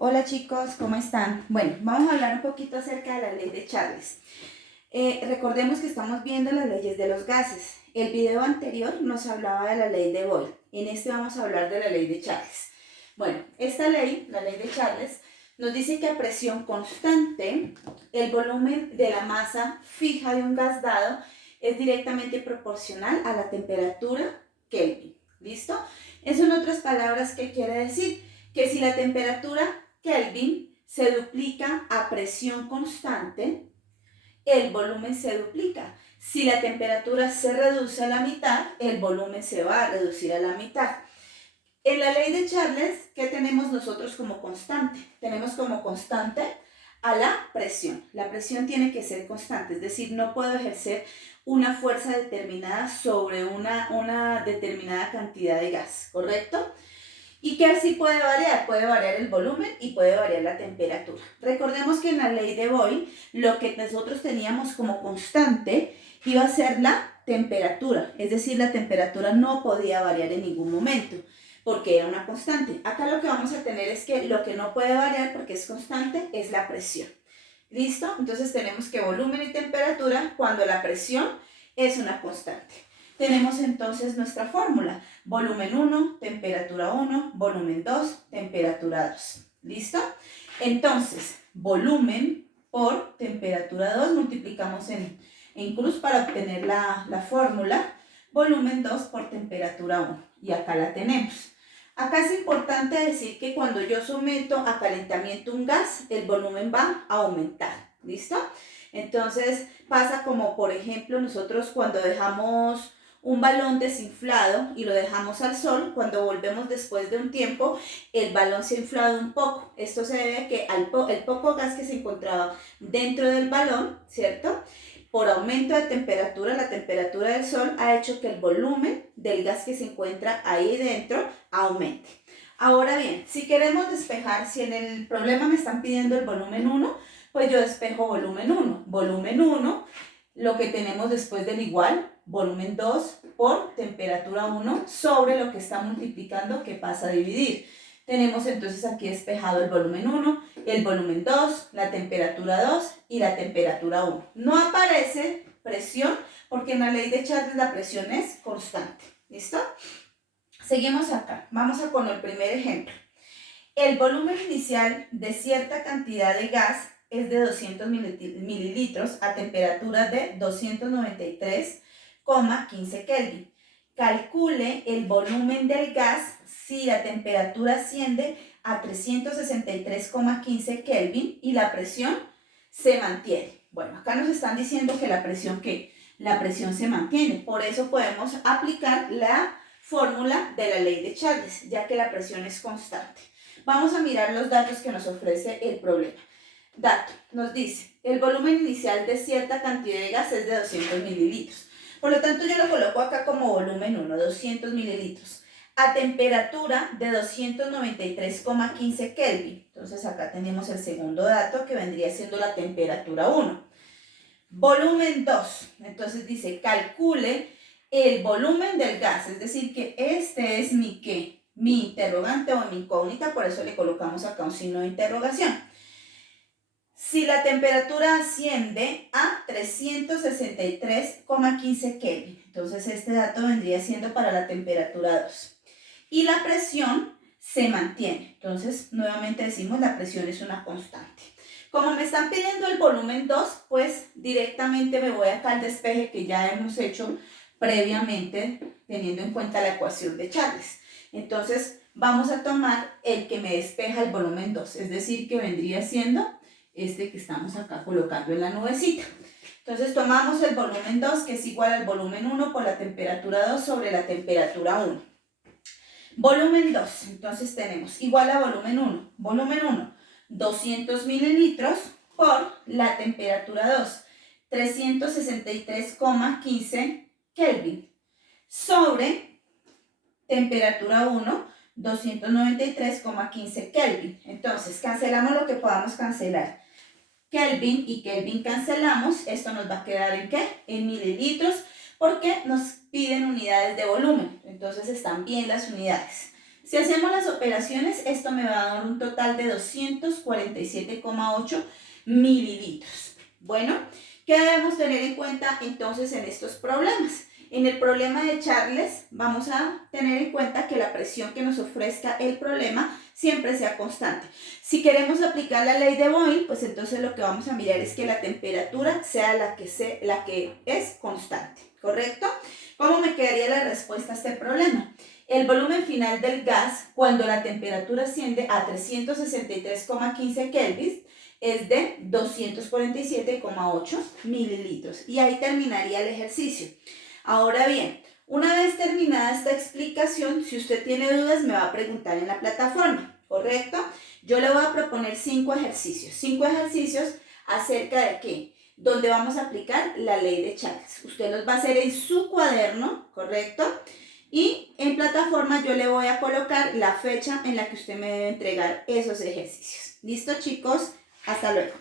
Hola chicos, ¿cómo están? Bueno, vamos a hablar un poquito acerca de la ley de Charles. Recordemos que estamos viendo las leyes de los gases. El video anterior nos hablaba de la ley de Boyle. En este vamos a hablar de la ley de Charles. Bueno, esta ley, la ley de Charles, nos dice que a presión constante, el volumen de la masa fija de un gas dado es directamente proporcional a la temperatura Kelvin. ¿Listo? Eso en otras palabras, ¿qué quiere decir? Que si la temperatura Kelvin se duplica a presión constante, el volumen se duplica. Si la temperatura se reduce a la mitad, el volumen se va a reducir a la mitad. En la ley de Charles, ¿qué tenemos nosotros como constante? Tenemos como constante a la presión. La presión tiene que ser constante, es decir, no puedo ejercer una fuerza determinada sobre una determinada cantidad de gas, ¿correcto? ¿Y qué así puede variar? Puede variar el volumen y puede variar la temperatura. Recordemos que en la ley de Boyle, lo que nosotros teníamos como constante iba a ser la temperatura, es decir, la temperatura no podía variar en ningún momento porque era una constante. Acá lo que vamos a tener es que lo que no puede variar porque es constante es la presión. ¿Listo? Entonces tenemos que volumen y temperatura cuando la presión es una constante. Tenemos entonces nuestra fórmula. Volumen 1, temperatura 1, volumen 2, temperatura 2. ¿Listo? Entonces, volumen por temperatura 2 multiplicamos en cruz para obtener la fórmula. Volumen 2 por temperatura 1. Y acá la tenemos. Acá es importante decir que cuando yo someto a calentamiento un gas, el volumen va a aumentar. ¿Listo? Entonces pasa como, por ejemplo, nosotros cuando dejamos un balón desinflado y lo dejamos al sol, cuando volvemos después de un tiempo, el balón se ha inflado un poco. Esto se debe a que el poco gas que se encontraba dentro del balón, ¿cierto? Por aumento de temperatura, la temperatura del sol ha hecho que el volumen del gas que se encuentra ahí dentro aumente. Ahora bien, si queremos despejar, si en el problema me están pidiendo el volumen 1, pues yo despejo volumen 1. Volumen 1, lo que tenemos después del igual, volumen 2 por temperatura 1 sobre lo que está multiplicando que pasa a dividir. Tenemos entonces aquí despejado el volumen 1, el volumen 2, la temperatura 2 y la temperatura 1. No aparece presión porque en la ley de Charles la presión es constante. ¿Listo? Seguimos acá. Vamos a con el primer ejemplo. El volumen inicial de cierta cantidad de gas es de 200 mililitros a temperatura de 293,15 Kelvin. Calcule el volumen del gas si la temperatura asciende a 363,15 Kelvin y la presión se mantiene. Bueno, acá nos están diciendo que la presión se mantiene. Por eso podemos aplicar la fórmula de la ley de Charles, ya que la presión es constante. Vamos a mirar los datos que nos ofrece el problema. Dato, nos dice, el volumen inicial de cierta cantidad de gas es de 200 mililitros. Por lo tanto, yo lo coloco acá como volumen 1, 200 mililitros. A temperatura de 293,15 Kelvin. Entonces, acá tenemos el segundo dato que vendría siendo la temperatura 1. Volumen 2. Entonces dice, calcule el volumen del gas. Es decir, que este es mi ¿qué? Mi interrogante o mi incógnita, por eso le colocamos acá un signo de interrogación. Si la temperatura asciende a 363,15 Kelvin, entonces este dato vendría siendo para la temperatura 2. Y la presión se mantiene, entonces nuevamente decimos la presión es una constante. Como me están pidiendo el volumen 2, pues directamente me voy acá al despeje que ya hemos hecho previamente teniendo en cuenta la ecuación de Charles. Entonces vamos a tomar el que me despeja el volumen 2, es decir, que vendría siendo este que estamos acá colocando en la nubecita. Entonces tomamos el volumen 2 que es igual al volumen 1 por la temperatura 2 sobre la temperatura 1. Volumen 2, entonces tenemos igual a volumen 1. Volumen 1, 200 mililitros por la temperatura 2, 363,15 Kelvin, sobre temperatura 1, 293,15 Kelvin. Entonces, cancelamos lo que podamos cancelar. Kelvin y Kelvin cancelamos. Esto nos va a quedar ¿en qué? En mililitros, porque nos piden unidades de volumen. Entonces, están bien las unidades. Si hacemos las operaciones, esto me va a dar un total de 247,8 mililitros. Bueno, ¿qué debemos tener en cuenta entonces en estos problemas? En el problema de Charles vamos a tener en cuenta que la presión que nos ofrezca el problema siempre sea constante. Si queremos aplicar la ley de Boyle, pues entonces lo que vamos a mirar es que la temperatura sea la que es constante, ¿correcto? ¿Cómo me quedaría la respuesta a este problema? El volumen final del gas, cuando la temperatura asciende a 363,15 Kelvin, es de 247,8 mililitros. Y ahí terminaría el ejercicio. Ahora bien, una vez terminada esta explicación, si usted tiene dudas me va a preguntar en la plataforma, ¿correcto? Yo le voy a proponer 5 ejercicios. 5 ejercicios acerca de qué, donde vamos a aplicar la ley de Charles. Usted los va a hacer en su cuaderno, ¿correcto? Y en plataforma yo le voy a colocar la fecha en la que usted me debe entregar esos ejercicios. ¿Listo, chicos? Hasta luego.